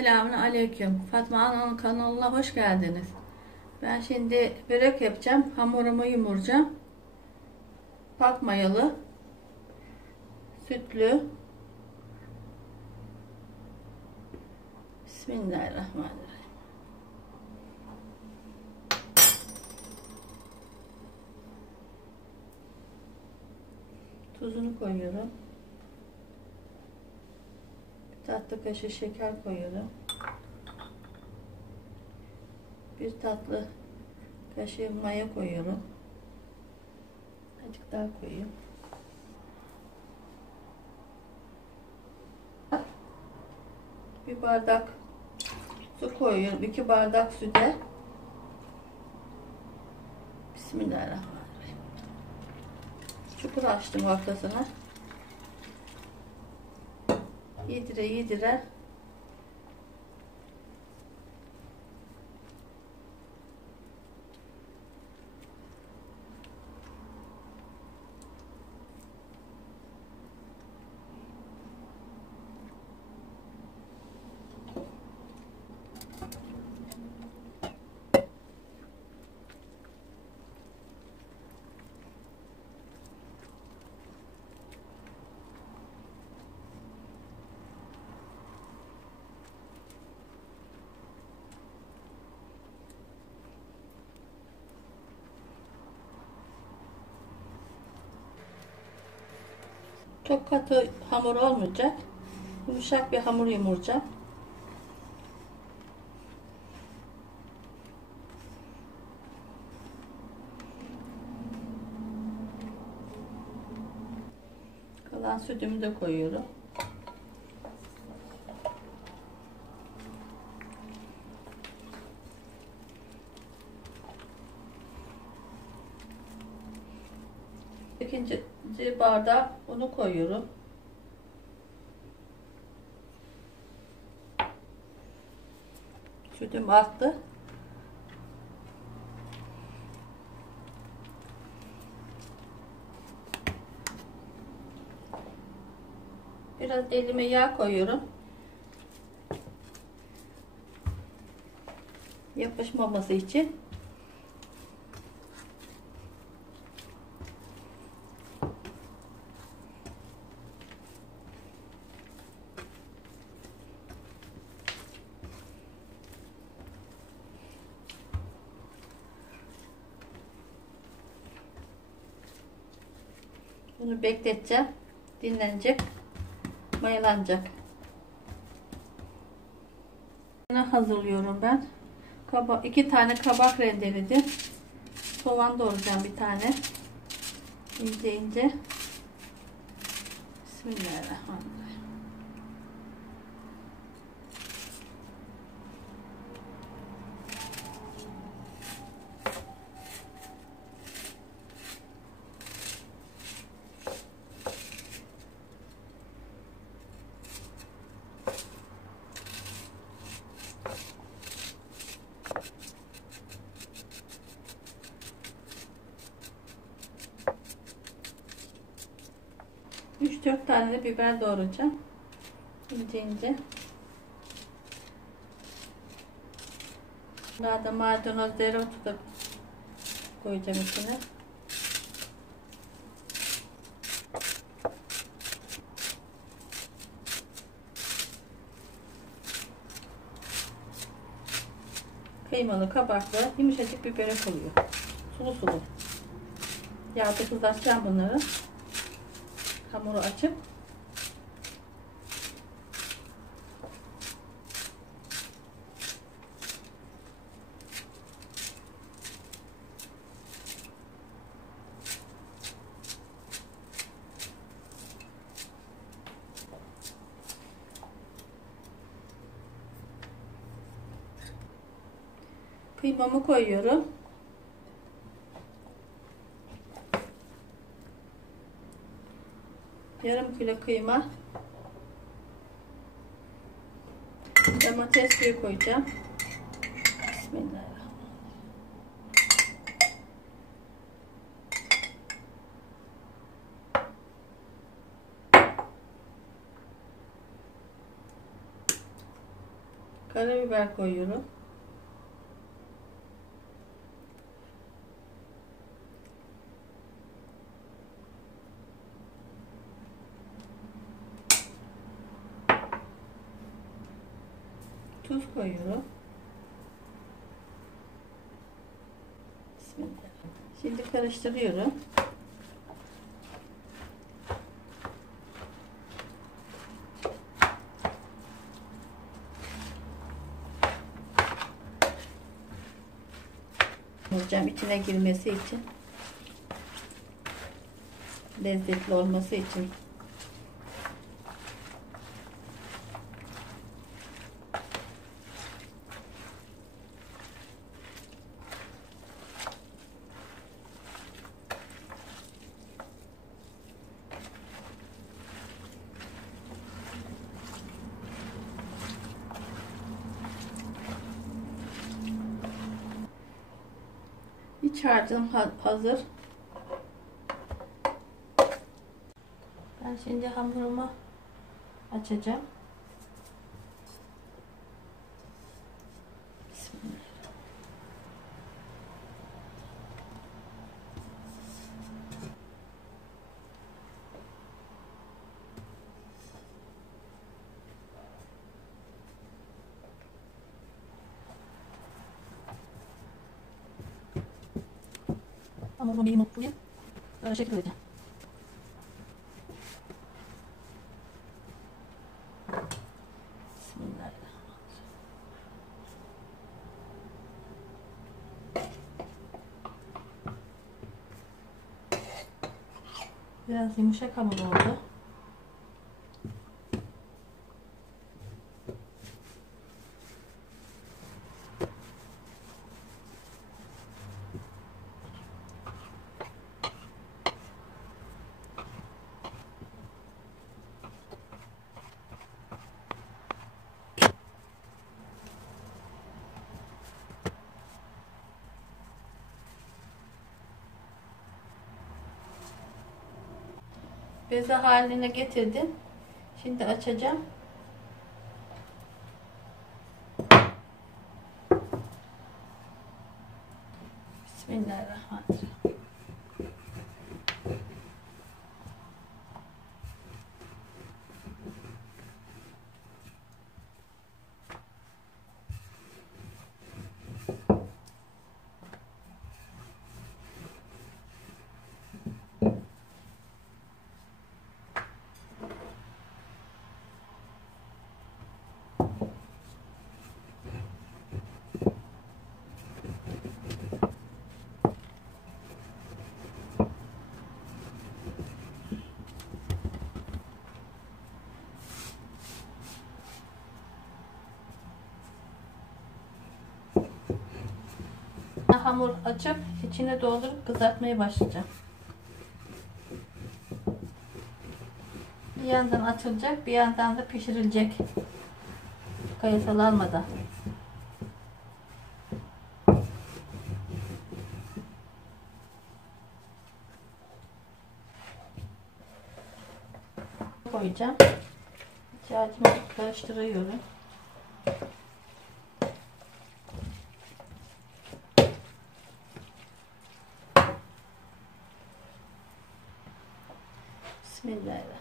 Selamun Aleyküm. Fatma Ana'nın kanalına hoş geldiniz. Ben şimdi börek yapacağım. Hamurumu yumuracağım. Pak mayalı, sütlü. Bismillahirrahmanirrahim. Tuzunu koyuyorum. Bir tatlı kaşığı şeker koyuyorum. Bir tatlı kaşığı maya koyuyorum. Azıcık daha koyayım. Bir bardak su koyuyorum. 2 bardak süte. Bismillahirrahmanirrahim. Çukur açtım ortasına. Yedire yedire çok katı hamur olmayacak. Yumuşak bir hamur yumuracağım. Kalan sütümü de koyuyorum. İkinci bardağa unu koyuyorum. Sütüm arttı. Biraz elime yağ koyuyorum. Yapışmaması için. Bunu bekleteceğim. Dinlenecek. Mayalanacak. Hazırlıyorum ben. 2 tane kabak rendeledim. Soğan doğrayacağım bir tane. İnce ince. Bismillahirrahmanirrahim. 3-4 tane de biber doğrayacağım. İnce ince. Daha da maydanoz, dereotu da koyacağım içine. Kıymalı, kabaklı, yumuşacık bir börek oluyor. Sulu sulu. Yağda kızartacağım bunları. Hamuru açıp kıymamı koyuyorum. Yarım kilo kıyma. Domates suyu koyacağım. Bismillahirrahmanirrahim. Karabiber koyuyorum. Tuz koyuyorum. Bismillah. Şimdi karıştırıyorum. Vuracağım içine girmesi için, lezzetli olması için. İç harcım hazır. Ben şimdi hamurumu açacağım. Bismillah. Hamurumu bir yumurtlayayım. Böyle şekil vereceğim. Bismillahirrahmanirrahim. Biraz yumuşak hamur oldu. Beze haline getirdim. Şimdi açacağım. Bismillahirrahmanirrahim. Hamur açıp içine doldurup kızartmaya başlayacağım. Bir yandan açılacak, bir yandan da pişirilecek. Kayasalanmadan. Koyacağım. İç harcımı karıştırıyorum. Bismillahirrahmanirrahim.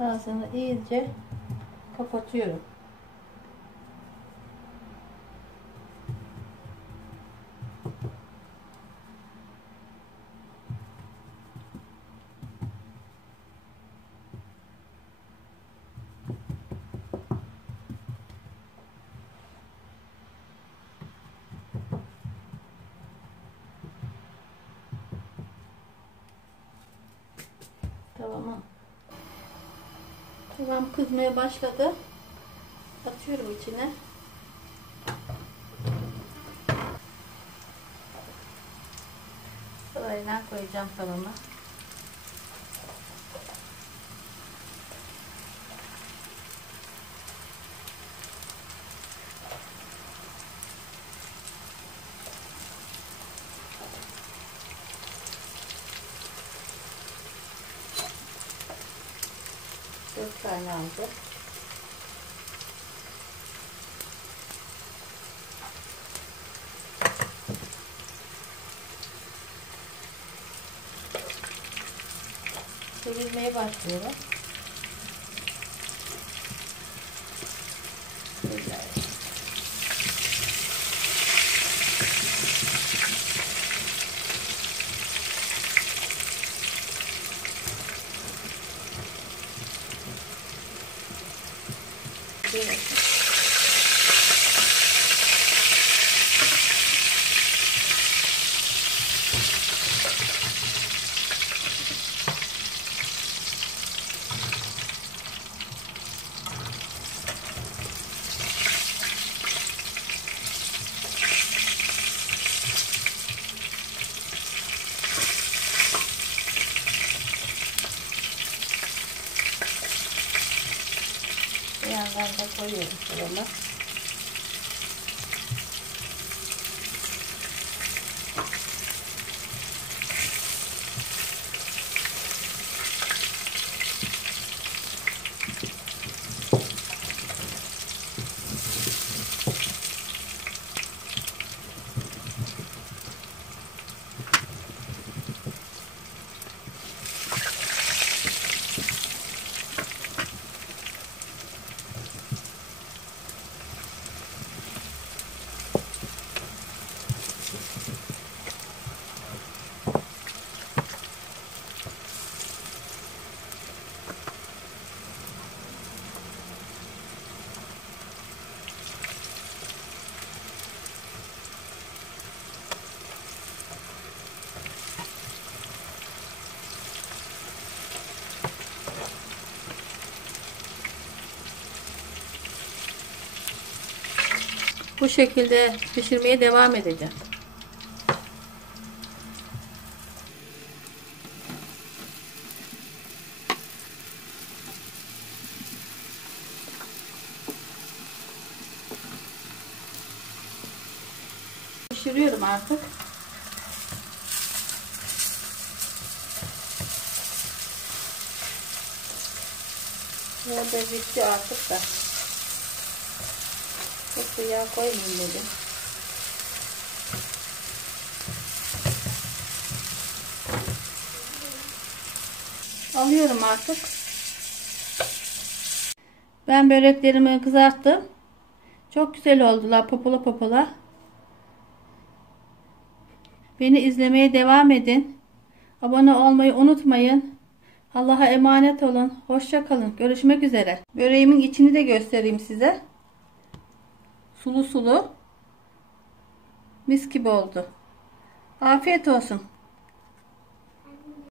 Ağzını iyice kapatıyorum. Yağım kızmaya başladı. Atıyorum içine. Sırayla koyacağım tavama. Dört tane aldı. Çevirmeye başlıyorum. Güzel. Evet. Bir yandan da koyuyorum şurama. Bu şekilde pişirmeye devam edeceğim. Pişiriyorum artık. Burada bitti artık da. Çok da yağ koymayayım dedim. Alıyorum artık. Ben böreklerimi kızarttım. Çok güzel oldular, popola popola. Beni izlemeye devam edin. Abone olmayı unutmayın. Allah'a emanet olun. Hoşça kalın. Görüşmek üzere. Böreğimin içini de göstereyim size. Sulu sulu. Mis gibi oldu. Afiyet olsun.